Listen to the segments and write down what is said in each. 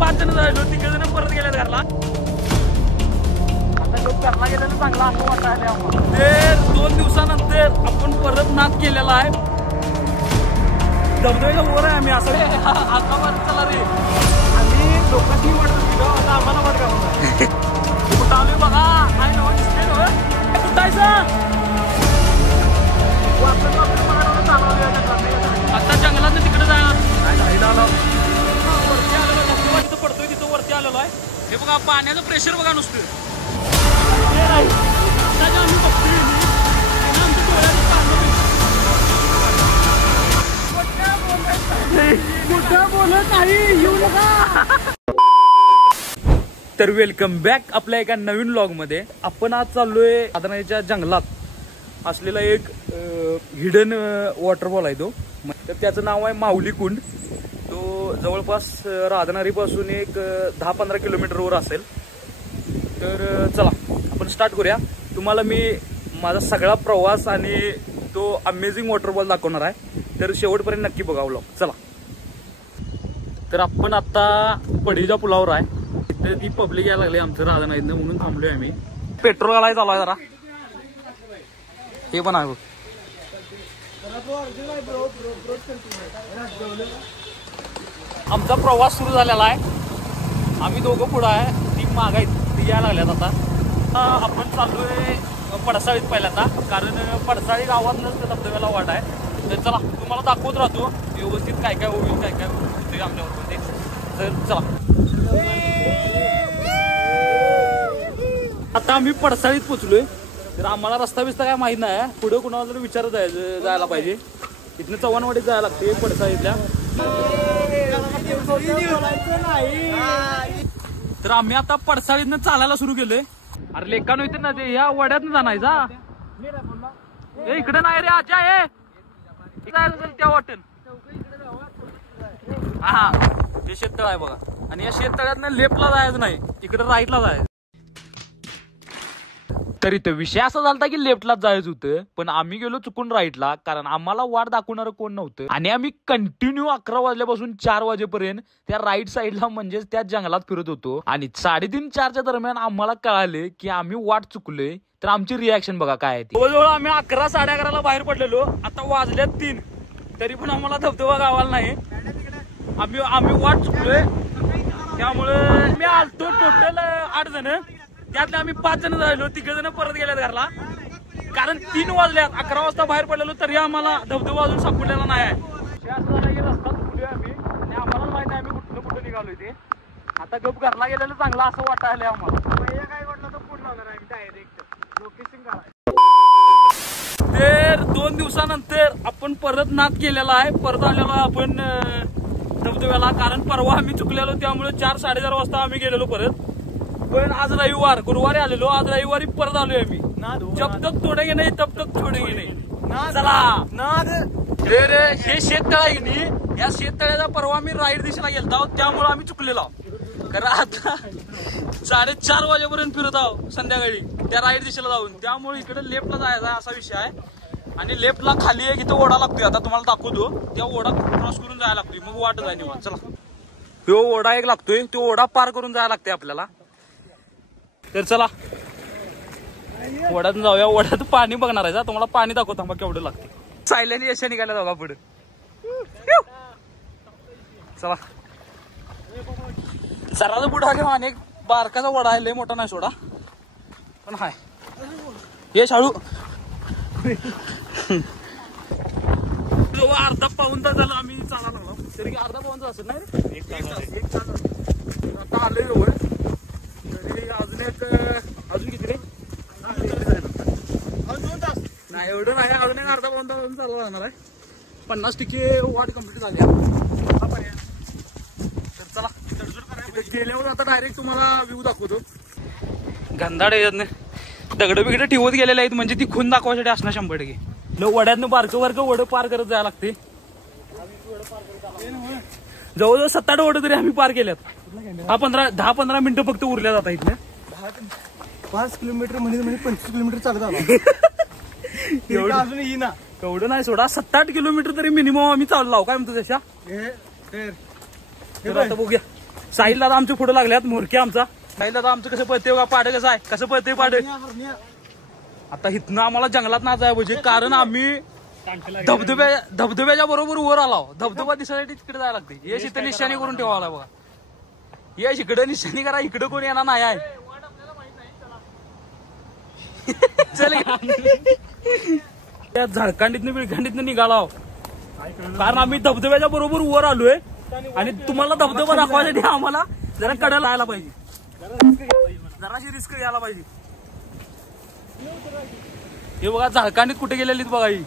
5 जण जायलो, 3 जण परत गेले घरला. आता लोक घरला गेलेलं चांगला असं वाटायला आम्हाला. ते 2 दिवसानंतर आपण परत नाद केलेला आहे. धबधब्याच्या वर आहे आम्ही असं आता वर चला रे. आम्ही लोकांनी वाटत गेलो, आता आम्हाला वाट का कुठं आम्ही बघा काय नाव दिसते ना कुठायचं आता जंगलात तिकडे जाणार वरती आलेलो धबधबा तिथं पडतोय तिथं वरती आलेलो आहे. हे बघा पाण्याचं प्रेशर बघा नुसतं आम्ही बघतोय आमच्या डोळ्याचं पाणी कुठं बोलत नाही येऊ नका. तर वेलकम बॅक आपल्या एका नवीन व्लॉग मध्ये. आपण आज चाललोय राधानगरीच्या जंगलात असलेला एक हिडन वॉटरफॉल आहे तो. तर त्याचं नाव आहे माऊली कुंड. तो जवळपास राधानगरी पासून एक 10-15 किलोमीटरवर असेल. तर चला आपण स्टार्ट करूया. तुम्हाला मी माझा सगळा प्रवास आणि तो अमेझिंग वॉटरफॉल दाखवणार आहे. तर शेवटपर्यंत नक्की बघा व्लॉग. चला. तर आपण आता पडीच्या पुलावर आहे. तिथे ती पब्लिक यायला लागली आमचं राधानगरीनं म्हणून थांबलोय आम्ही. पेट्रोल घालायला चालू आहे जरा. हे पण आहे आमचा प्रवास सुरू झालेला आहे. आम्ही दोघं पुढं आहे, ती माग आहेत, ती यायला लागल्यात. आता आपण चाललोय पडसाळीत पहिल्यांदा, कारण पडसाळी गावातनंच त्या धबधब्याला वाट आहे. तर चला तुम्हाला दाखवत राहतो व्यवस्थित काय काय होईल काय काय होईल आमच्याबरोबर ते. तर चला आता आम्ही पडसाळीत पोचलोय. तर आम्हाला रस्ता बिस्ता काय माहित नाही. पुढे कुणाला तरी विचारत जायला पाहिजे. इथनं चव्हाणवाडीत जायला लागते पडसाळीतल्या. तर आम्ही आता पडसाळीतनं चालायला सुरू केलोय. अरे लेखा नव्हते ना ते या वड्यातनं जाणायचा. इकडे नाही रे आजा हे त्या वाटण. हा हे शेततळ आहे बघा. आणि या शेततळ्यातनं लेफ्टला जायचं नाही, इकडे राईटला जायचं. तरी तो विषय असा झाला की लेफ्टलाच जायचं होतं, पण आम्ही गेलो चुकून राईटला, कारण आम्हाला वाट दाखवणार कोण नव्हतं. आणि आम्ही कंटिन्यू 11 वाजल्यापासून 4 वाजेपर्यंत त्या राईट साईडला म्हणजेच त्या जंगलात फिरत होतो. आणि 3:30-4च्या दरम्यान आम्हाला कळाले की आम्ही वाट चुकलोय. तर आमची रिॲक्शन बघा काय आहे. जवळजवळ आम्ही 11-11:30ला बाहेर पडलेलो. आता वाजल्यात 3, तरी पण आम्हाला धबधबा गावाला नाही. आम्ही वाट चुकलोय. त्यामुळे मी आलतो टोटल 8 जण, त्यातले आम्ही 5 जण जायलो, 3 जण परत गेल्यात घरला. कारण 3 वाजल्यात, 11 वाजता बाहेर पडलेलो तरी आम्हाला धबधबा अजून सापडलेला नाही आहे. रस्ता चुकलोय आम्ही आणि आम्हाला माहित आहे आम्ही कुठं निघालोय ते. आता गप घरला गेलेलं चांगलं असं वाटायला आम्हाला. काय वाटलं तर पुढे लावणार आहे डायरेक्ट लोकेशन काढायचं. तर 2 दिवसानंतर आपण परत नाद केलेला आहे. परत आलेलो आपण धबधब्याला, कारण परवा आम्ही चुकलेलो त्यामुळे 4-4:30 वाजता आम्ही गेलेलो परत. पण आज रविवार, गुरुवारी आलेलो, आज रविवारी परत आलोय आम्ही. जब तक तोडेंगे नाही तब तक छोडेंगे नाही. चला नाद. हे शेततळ आहे की नाही, या शेततळ्याचा परवा आम्ही राईट दिशेला गेलतो, त्यामुळे आम्ही चुकलेलो. कारण आता 4:30 वाजेपर्यंत फिरत आहोत संध्याकाळी त्या राईट दिशेला जाऊन. त्यामुळे इकडे लेफ्टला जायचा असा विषय आहे. आणि लेफ्टला खाली एक इथं ओढा लागतोय, आता तुम्हाला दाखवतो. त्या ओढा क्रॉस करून जायला लागतोय, मग वाट जाय निवांत. चला तो ओढा एक लागतोय, तो ओढा पार करून जायला लागतोय आपल्याला. तर चला ओढ्यात जाऊया. ओढ्यात पाणी बघणार आहे, तुम्हाला पाणी दाखवतो थांबा केवढं लागते. सायल्याने यशा निघायला जागा पुढे. चला जरा पुढे आले. अनेक बारकाचा वडा आहे, लय मोठा नाही सोडा पण हाय. हे शाळू अर्धा पाऊण तास झाला आम्ही चालला लागलो. तरी अर्धा पाऊण तास असेल नाही, एक तास. आता आलोय जवळ. तरी अजून किती रे, अजून 2 तास नाही, एवढं नाही. अजून एक अर्धा पाऊण तास चालू लागणार आहे. 50% वाट कम्प्लीट झाली. तर चला गेल्यावर आता डायरेक्ट तुम्हाला व्ह्यू दाखवतो. गंधाड येत नाही, दगड बिगड ठेवत गेलेले आहेत, म्हणजे ती खून दाखवायसाठी असणार 100%. वड्यातनं बारकं वडं पार करत जायला लागते. जवळजवळ 7-8 वडं तरी आम्ही पार केल्यात. 10-15 मिनिटं फक्त उरल्या जातात इथल्या. 5 किलोमीटर म्हणजे 25 किलोमीटर चालत आलो. अजून येईना एवढं नाही सोडा, 7-8 किलोमीटर तरी मिनिमम आम्ही चाललो. काय म्हणतो तशा. आता बघूया साहिल दादा आमच्या पुढे लागल्यात, मोरके आमचा साहिल दादा आमचं कसं पळते बघा, पाडे कसं आहे, कसं पळते पाडे. आता इथनं आम्हाला जंगलात ना जाय पाहिजे, कारण आम्ही धबधब्याच्या बरोबर वर आलो. धबधबा दिसायसाठी तिकडे जायला लागते. यश इथं निशाणी करून ठेवायला बघा, यश इकडे निशाणी करा, इकडे कोणी येणार नाही आहे. चल त्या झाडकांडीतनं बिळखांडीतनं निघाला, कारण आम्ही धबधब्याच्या बरोबर वर आलोय आणि तुम्हाला धबधबा दाखवायसाठी आम्हाला जरा कडेला यायला पाहिजे, जराशी रिस्क घ्यायला पाहिजे. हे बघा झाडकांडीत कुठे गेलेलीत बघा ही.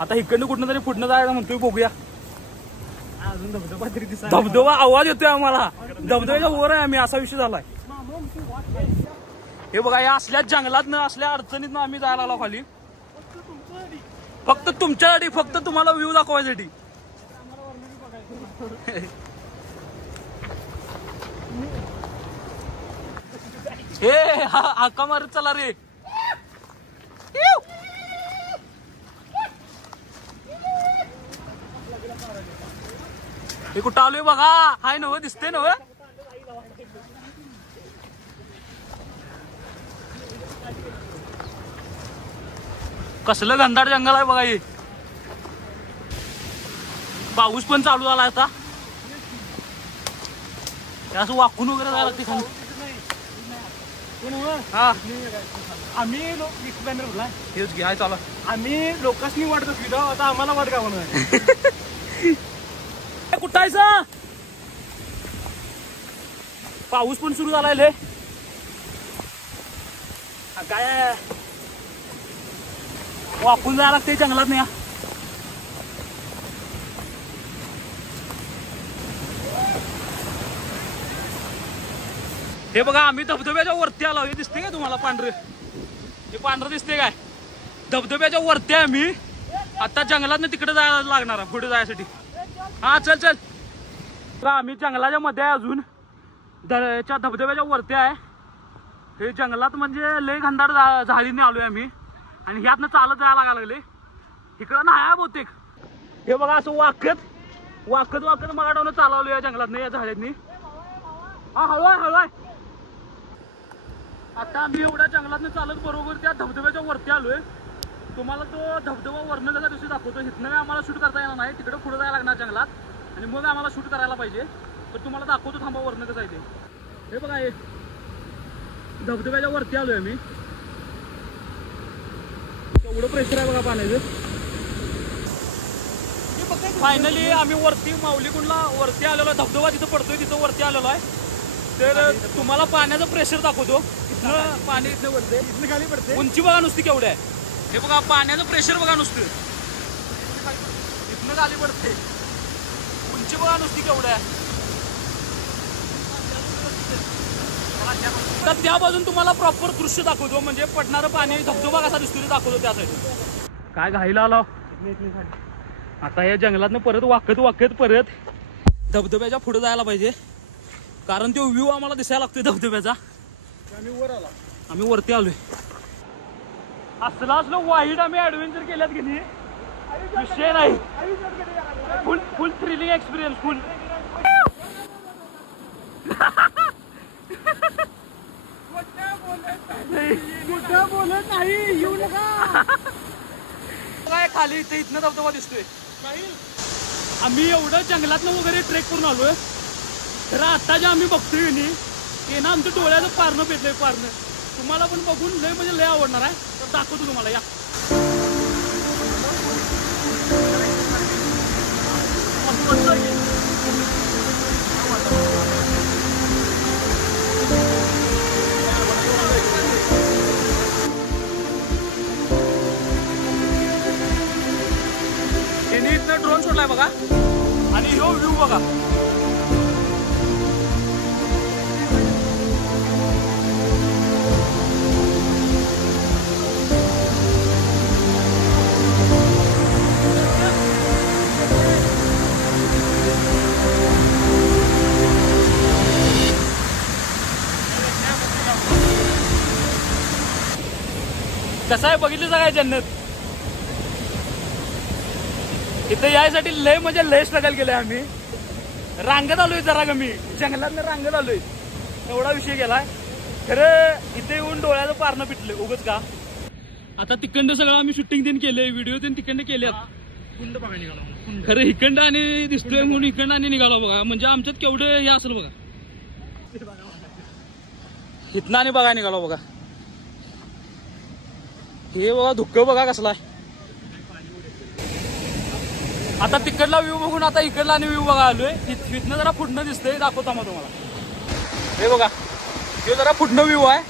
आता इकडनं कुठनं तरी पुढनं जायला म्हणतोय, बघूया. धबधबा आवाज येतोय आम्हाला, धबधब्याच्या वर आहे आम्ही, असा विषय झालाय. हे बघा या असल्या जंगलात असल्या अडचणीत आम्ही जायला आलो खाली, फक्त तुमच्यासाठी, फक्त तुम्हाला व्ह्यू दाखवायसाठी. हे हाका मारत चला रे. हे कुठं आलोय बघा, हाय नव, दिसते नव. कसलं घनदाट जंगल आहे बघा हे. पाऊस पण चालू झाला आता, असं वाकून वगैरे जायला लागते खाली. हा आम्ही हेच घ्याय चालू, आम्ही लोकांनी वाट बघितलं, आता आम्हाला वाट गावं. कुठं आहे? पाऊस पण सुरू झालाय ले. काय वाकून जायला लागते जंगलात नाही. हे बघा आम्ही धबधब्याच्या वरती आलो. हे दिसते का तुम्हाला पांढरे? हे पांढरं दिसते काय? धबधब्याच्या वरती आहे आम्ही. आता जंगलात तिकडे जायला लागणार पुढे जायसाठी. हा चल चल. आम्ही जंगलाच्या मध्ये आहे अजून, धबधब्याच्या वरती आहे. हे जंगलात म्हणजे लय घनदाट झाडीने आलोय आम्ही आणि ह्यातनं चालत जायला लागले. इकडं नाही आहे बहुतेक. हे बघा असं वाकत वाकत वाकत मागाडवनं चालवलं या जंगलात, या झाडांनी. हा हळवाय हळवाय. आता आम्ही एवढ्या जंगलातनं चालत बरोबर त्या धबधब्याच्या वरती आलोय. तुम्हाला तो धबधबा वरनं कसा दिवशी दाखवतो. इथनं आम्हाला शूट करता येणार नाही, तिकडे पुढे जायला लागणार जंगलात आणि मग आम्हाला शूट करायला पाहिजे. तर तुम्हाला दाखवतो, थांबा वरनं कसं आहे ते. हे बघा हे धबधब्याच्या वरती आलोय आम्ही. एवढं प्रेशर आहे बघा पाण्याचं. फायनली आम्ही वरती माऊलीकुंडला वरती आलेलो आहे. धबधबा जिथं पडतोय तिथं वरती आलेलो आहे. तर तुम्हाला पाण्याचं प्रेशर दाखवतो. इथनं पाणी इथनं वरते, इथनं खाली पडते. उंची बघा नुसती केवढी आहे. हे बघा पाण्याचं प्रेशर बघा नुसतं, इथनं खाली पडते. उंची बघा नुसती केवढी आहे. तर त्या बाजून तुम्हाला प्रॉपर दृश्य दाखवतो, म्हणजे पडणारं पाणी, धबधबा कसा दिसतो ते दाखवतो त्यासाठी. काय घाईला आलो आता या जंगलातनं परत वाकत वाकत परत धबधब्याच्या पुढे जायला पाहिजे, कारण तो व्ह्यू आम्हाला दिसायला लागतोय धबधब्याचा. आम्ही वरती आलोय. असलं वाईट आम्ही ऍडव्हेंचर केल्यात की नाही, विषय नाही. फुल फुल थ्रिलिंग एक्सपिरियन्स फुल. बोलत नाही, येऊ नका. काय खाली इथनं धबधबा दिसतोय. आम्ही एवढं जंगलातनं वगैरे ट्रेक करून आलोय, तर आता जे आम्ही बघतोय ते ना आमच्या डोळ्याचं पारणं पेटलंय, पारणं. तुम्हाला पण बघून लय म्हणजे लय आवडणार आहे. तर दाखवतो तुम्हाला, या. इथनं ड्रोन सोडलाय बघा आणि ह्यो व्ह्यू बघा. कसं आहे बघितलं काय जन्नत. इथं यायसाठी लय म्हणजे लय स्ट्रगल केलंय आम्ही. रांगत आलोय जरा कमी जंगलात रांगत आलोय एवढा विषय गेलाय खरं इथे येऊन डोळ्याचं पारणं पिटलं उगच का आता तिकडं सगळं आम्ही शूटिंग दिन केलंय व्हिडिओ दिन तिकडं केल्यात कुंड बघा निघाला खरं इकडं आणि दिसतोय म्हणून इकडं आणि निघाला बघा म्हणजे आमच्यात केवढं हे असेल बघा इथनं आणि बघा निघाला बघा हे बघा धुक्क बघा कसला आहे आता तिकडला व्ह्यू बघून आता इकडला आणि व्ह्यू बघा आलोय इथनं जरा पुढनं दिसतंय दाखवता मग तुम्हाला हे बघा हे जरा पुढनं व्ह्यू आहे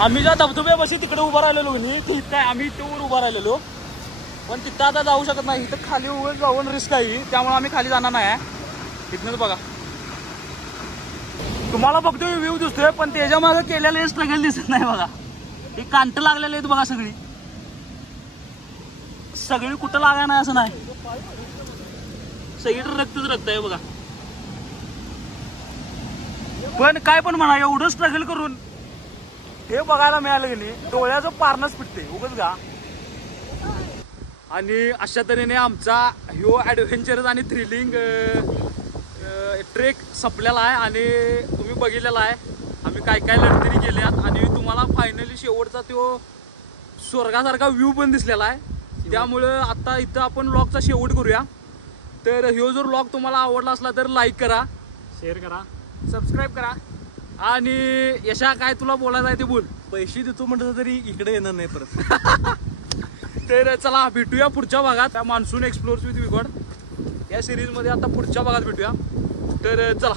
आम्ही ज्या धबधब्यापाशी तिकडे उभा राहिलेलो तिथं आम्ही इथे वर उभा राहिलेलो पण तिथं आता जाऊ शकत नाही इथं खाली उभं जाऊन रिस्क आहे त्यामुळे आम्ही खाली जाणार नाही इथनंच बघा तुम्हाला फक्त व्ह्यू दिसतोय पण त्याच्या मागे केलेलं स्ट्रगल दिसत नाही बघा ही कांट लागलेले आहेत बघा सगळी कुठं लागा नाही असं नाही सगळीकडे रक्तच रक्त आहे बघा पण काय पण म्हणा एवढं स्ट्रगल करून हे बघायला मिळालं की नाही डोळ्याचं पारणच पिटते उगाच का आणि अशा तऱ्हेने आमचा ह्यो ॲडव्हेंचरस आणि थ्रिलिंग ट्रेक संपलेला आहे आणि तुम्ही बघितलेला आहे आम्ही काय काय लढतरी केल्यात आणि तुम्हाला फायनली शेवटचा तो स्वर्गासारखा व्ह्यू पण दिसलेला आहे त्यामुळं आता इथं आपण व्लॉगचा शेवट करूया तर ह्यो जर व्लॉग तुम्हाला आवडला असला तर लाईक करा शेअर करा सबस्क्राईब करा आणि यशा काय तुला बोलायचं आहे ते बोल पैसे देतो म्हटलं तरी इकडे येणार नाही परत तर चला भेटूया पुढच्या भागात मान्सून एक्सप्लोर्स विथ विगॉड या सिरीज मध्ये आता पुढच्या भागात भेटूया तर चला